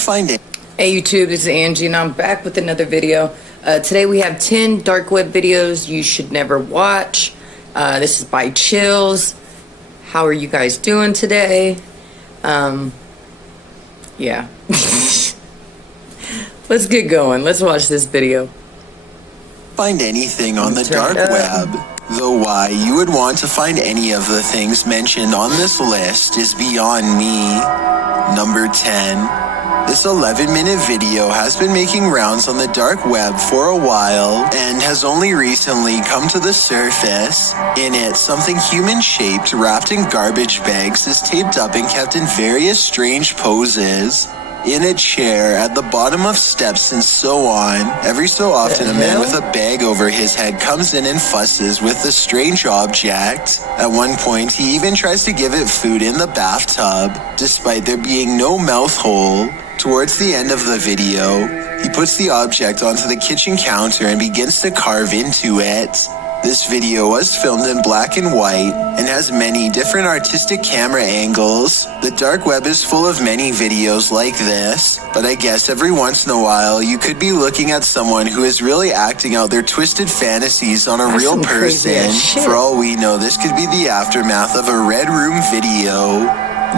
find it. Hey YouTube, this is Angie and I'm back with another video. Today we have 10 dark web videos you should never watch. This is by Chills. How are you guys doing today? Yeah. Let's get going. Let's watch this video. Find anything on the dark web. Though why you would want to find any of the things mentioned on this list is beyond me. Number 10. This 11-minute video has been making rounds on the dark web for a while and has only recently come to the surface. In it, something human-shaped wrapped in garbage bags is taped up and kept in various strange poses. In a chair, at the bottom of steps, and so on. Every so often, a man with a bag over his head comes in and fusses with the strange object. At one point, he even tries to give it food in the bathtub, despite there being no mouth hole. Towards the end of the video, he puts the object onto the kitchen counter and begins to carve into it. This video was filmed in black and white and has many different artistic camera angles. The dark web is full of many videos like this, but I guess every once in a while you could be looking at someone who is really acting out their twisted fantasies on a real person. For all we know, this could be the aftermath of a Red Room video.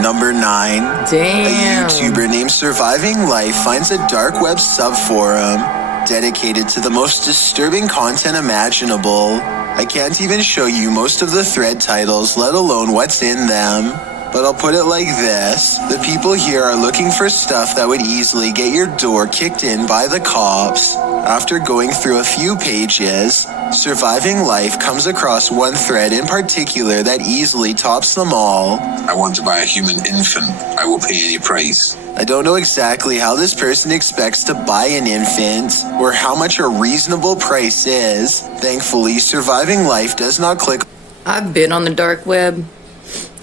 Number 9. Damn. A YouTuber named Surviving Life finds a dark web subforum dedicated to the most disturbing content imaginable. I can't even show you most of the thread titles, let alone what's in them. But I'll put it like this. The people here are looking for stuff that would easily get your door kicked in by the cops. After going through a few pages, Surviving Life comes across one thread in particular that easily tops them all. I want to buy a human infant. I will pay any price. I don't know exactly how this person expects to buy an infant or how much a reasonable price is. Thankfully, Surviving Life does not click. I've been on the dark web.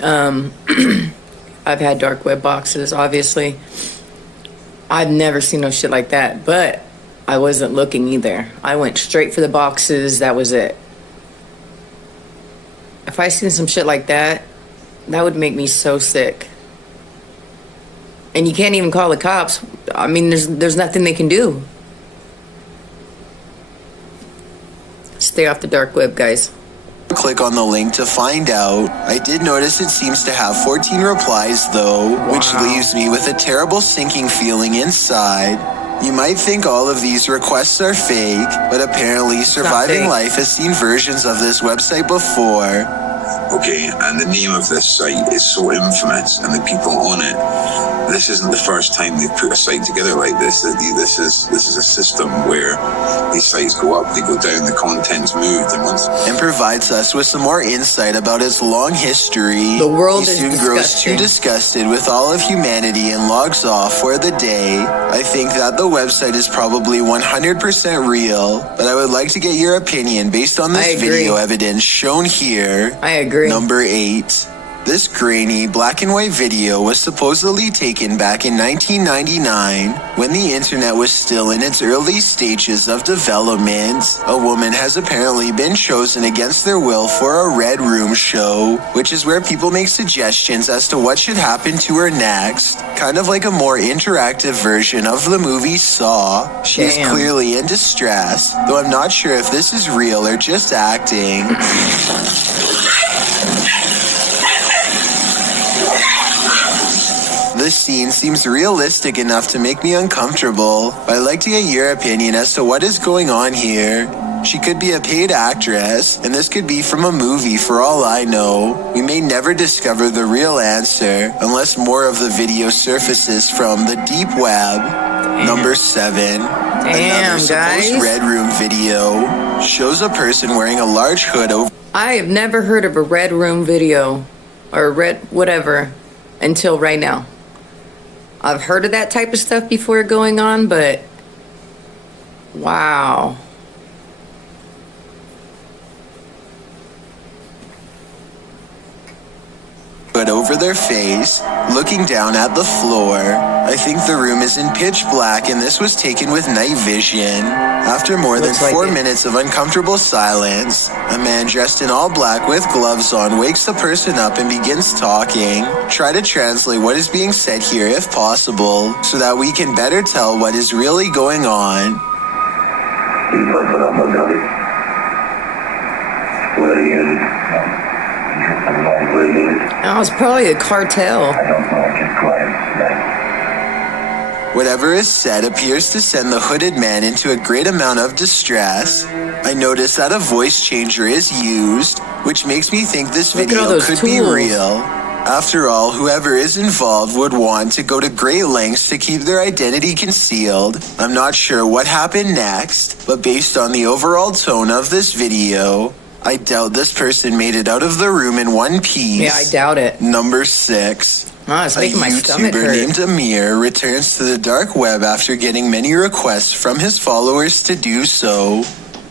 I've had dark web boxes, obviously. I've never seen no shit like that, but I wasn't looking either. I went straight for the boxes. That was it. If I seen some shit like that, that would make me so sick. And you can't even call the cops. I mean, there's nothing they can do. Stay off the dark web, guys. Click on the link to find out. I did notice it seems to have 14 replies though, which leaves me with a terrible sinking feeling inside. You might think all of these requests are fake, but apparently Surviving Life has seen versions of this website before. Okay, and the name of this site is so infamous, and the people on it, this isn't the first time they've put a site together like this. This is a system where these sites go up, they go down, the content's moved, and provides us with some more insight about its long history. The world he soon grows too disgusted with all of humanity and logs off for the day. I think that the website is probably 100% real, but I would like to get your opinion based on this video evidence shown here. I agree. Number 8. This grainy black and white video was supposedly taken back in 1999 when the internet was still in its early stages of development. A woman has apparently been chosen against their will for a Red Room show, which is where people make suggestions as to what should happen to her next. Kind of like a more interactive version of the movie Saw. She is clearly in distress, though I'm not sure if this is real or just acting. This scene seems realistic enough to make me uncomfortable, but I'd like to get your opinion as to what is going on here. She could be a paid actress, and this could be from a movie for all I know. We may never discover the real answer unless more of the video surfaces from the deep web. Number 7. Another supposed Red Room video shows a person wearing a large hood over. I have never heard of a Red Room video or red whatever until right now. I've heard of that type of stuff before going on, but wow. But over their face, looking down at the floor. I think the room is in pitch black and this was taken with night vision. After more than 4 minutes of uncomfortable silence, a man dressed in all black with gloves on wakes the person up and begins talking. Try to translate what is being said here if possible, so that we can better tell what is really going on. Oh, it's probably a cartel. Whatever is said appears to send the hooded man into a great amount of distress. I notice that a voice changer is used, which makes me think this video could be real. After all, whoever is involved would want to go to great lengths to keep their identity concealed. I'm not sure what happened next, but based on the overall tone of this video, I doubt this person made it out of the room in one piece. Yeah, I doubt it. Number 6. Oh, it's making my stomach hurt. A YouTuber named Amir returns to the dark web after getting many requests from his followers to do so.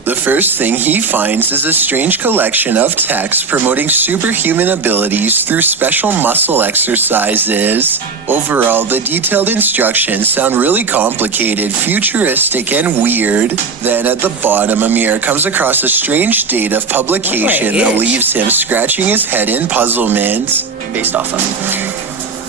The first thing he finds is a strange collection of texts promoting superhuman abilities through special muscle exercises. Overall, the detailed instructions sound really complicated, futuristic, and weird. Then at the bottom, Amir comes across a strange date of publication that leaves him scratching his head in puzzlement. Based off of.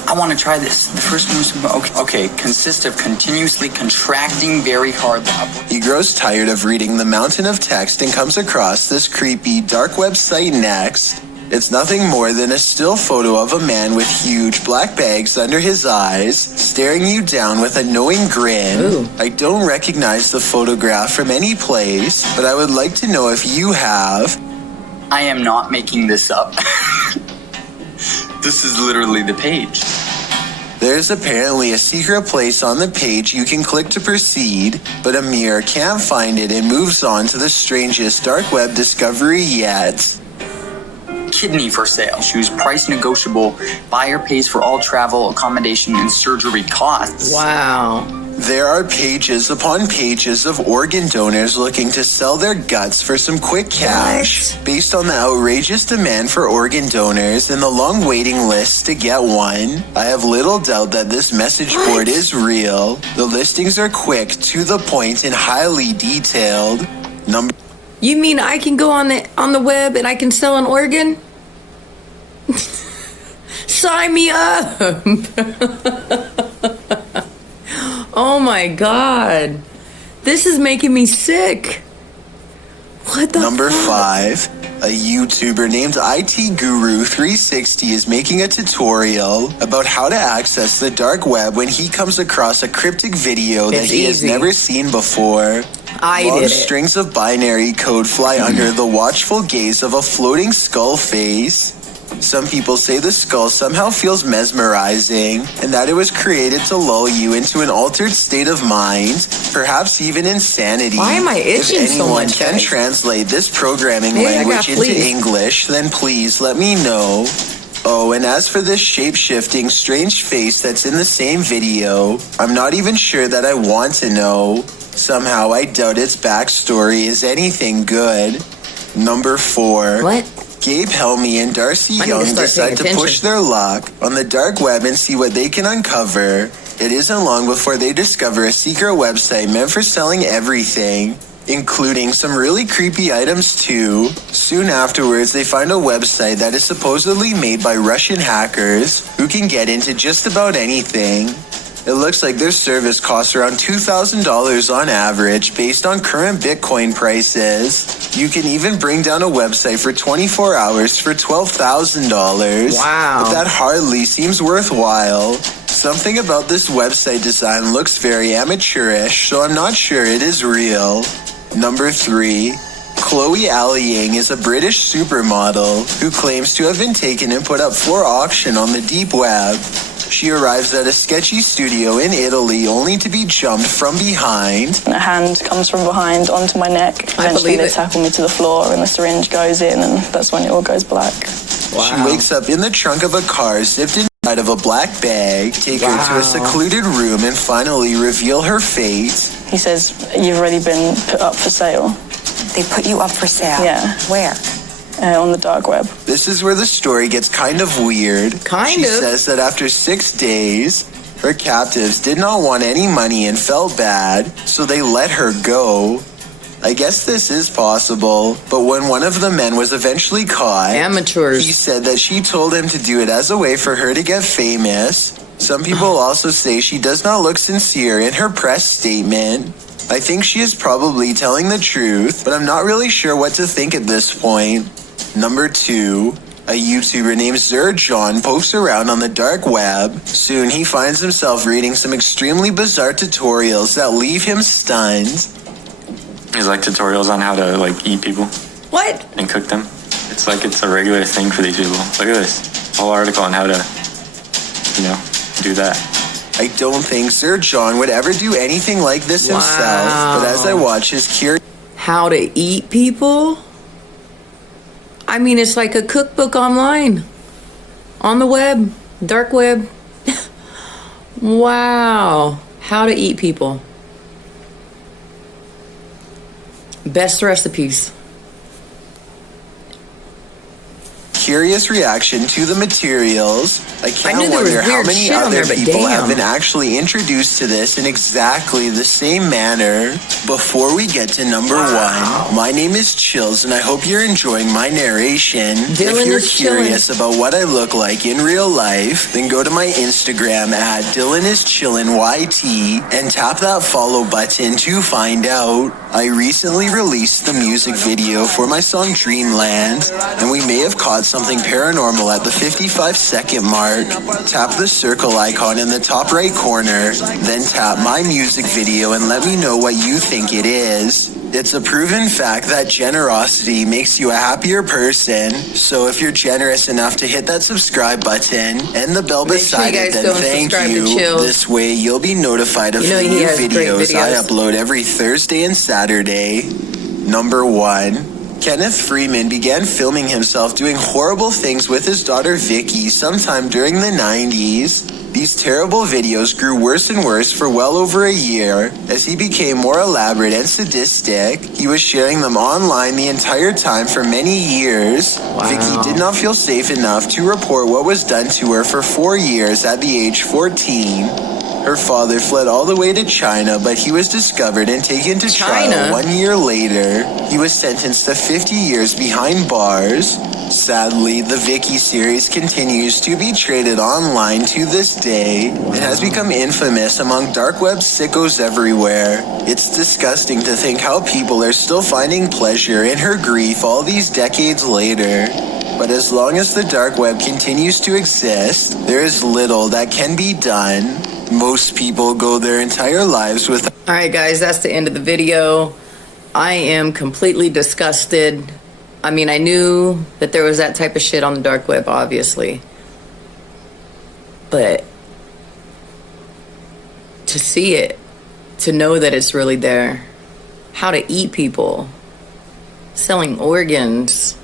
I want to try this. The first one was, okay, consists of continuously contracting very hard. He grows tired of reading the mountain of text and comes across this creepy dark website next. It's nothing more than a still photo of a man with huge black bags under his eyes, staring you down with a knowing grin. Ooh. I don't recognize the photograph from any place, but I would like to know if you have. I am not making this up. This is literally the page. There's apparently a secret place on the page you can click to proceed, but Amir can't find it and moves on to the strangest dark web discovery yet. Kidney for sale. Shoes price negotiable. Buyer pays for all travel, accommodation, and surgery costs. Wow. There are pages upon pages of organ donors looking to sell their guts for some quick cash. Based on the outrageous demand for organ donors and the long waiting list to get one, I have little doubt that this message board is real. The listings are quick, to the point, and highly detailed. You mean I can go on the web and I can sell an organ? Sign me up! Oh my god. This is making me sick. What the Number fuck? 5. A YouTuber named IT Guru 360 is making a tutorial about how to access the dark web when he comes across a cryptic video that he has never seen before. Long strings of binary code fly under the watchful gaze of a floating skull face. Some people say the skull somehow feels mesmerizing, and that it was created to lull you into an altered state of mind, perhaps even insanity. Why am I itching so much? If anyone can translate this programming language into English, then please let me know. Oh, and as for this shape-shifting, strange face that's in the same video, I'm not even sure that I want to know. Somehow I doubt its backstory is anything good. Number 4. What? Gabe, Helmy, and Darcy Young decide to push their luck on the dark web and see what they can uncover. It isn't long before they discover a secret website meant for selling everything, including some really creepy items too. Soon afterwards, they find a website that is supposedly made by Russian hackers who can get into just about anything. It looks like their service costs around $2,000 on average based on current Bitcoin prices. You can even bring down a website for 24 hours for $12,000. Wow. But that hardly seems worthwhile. Something about this website design looks very amateurish, so I'm not sure it is real. Number 3. Chloe Alliang is a British supermodel who claims to have been taken and put up for auction on the deep web. She arrives at a sketchy studio in Italy only to be jumped from behind. A hand comes from behind onto my neck. Eventually they tackle me to the floor and the syringe goes in and that's when it all goes black. Wow. She wakes up in the trunk of a car zipped inside of a black bag, take her to a secluded room and finally reveal her fate. He says, you've already been put up for sale. They put you up for sale? Yeah. Where? on the dark web. This is where the story gets kind of weird. She says that after 6 days, her captives did not want any money and felt bad, so they let her go. I guess this is possible, but when one of the men was eventually caught, he said that she told him to do it as a way for her to get famous. Some people also say she does not look sincere in her press statement. I think she is probably telling the truth, but I'm not really sure what to think at this point. Number 2. A YouTuber named Zir John pokes around on the dark web. Soon he finds himself reading some extremely bizarre tutorials that leave him stunned. There's like tutorials on how to like eat people. What? And cook them. It's like it's a regular thing for these people. Look at this whole article on how to, you know, do that. I don't think Zir John would ever do anything like this himself, but as I watch his how to eat people? I mean, it's like a cookbook online. On the web. Dark web. Wow. How to eat people. Best recipes. curious reaction to the materials. I can't wonder how many other people have been actually introduced to this in exactly the same manner. Before we get to number one, my name is Chills, and I hope you're enjoying my narration. If you're curious about what I look like in real life, then go to my Instagram at DylanIsChillinYT and tap that follow button to find out. I recently released the music video for my song Dreamland, and we may have caught something paranormal at the 55-second mark. Tap the circle icon in the top right corner, then tap my music video and let me know what you think it is. It's a proven fact that generosity makes you a happier person, so if you're generous enough to hit that subscribe button and the bell beside it, then thank you. This way you'll be notified of the new videos I upload every Thursday and Saturday. Number one. Kenneth Freeman began filming himself doing horrible things with his daughter Vicky sometime during the 90s. These terrible videos grew worse and worse for well over a year. As he became more elaborate and sadistic, he was sharing them online the entire time for many years. Vicky did not feel safe enough to report what was done to her for 4 years at the age 14. Her father fled all the way to China, but he was discovered and taken to trial 1 year later. He was sentenced to 50 years behind bars. Sadly, the Vicky series continues to be traded online to this day and has become infamous among dark web sickos everywhere. It's disgusting to think how people are still finding pleasure in her grief all these decades later. But as long as the dark web continues to exist, there is little that can be done. Most people go their entire lives with... Alright guys, that's the end of the video. I am completely disgusted. I mean, I knew that there was that type of shit on the dark web, obviously. But to see it, to know that it's really there. How to eat people. Selling organs.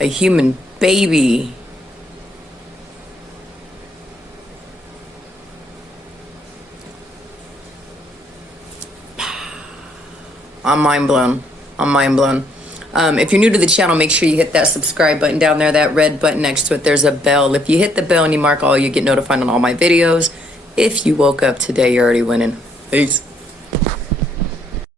A human baby. I'm mind blown. I'm mind blown. If you're new to the channel, make sure you hit that subscribe button down there, that red button next to it. There's a bell. If you hit the bell and you mark all, you get notified on all my videos. If you woke up today, you're already winning. Peace.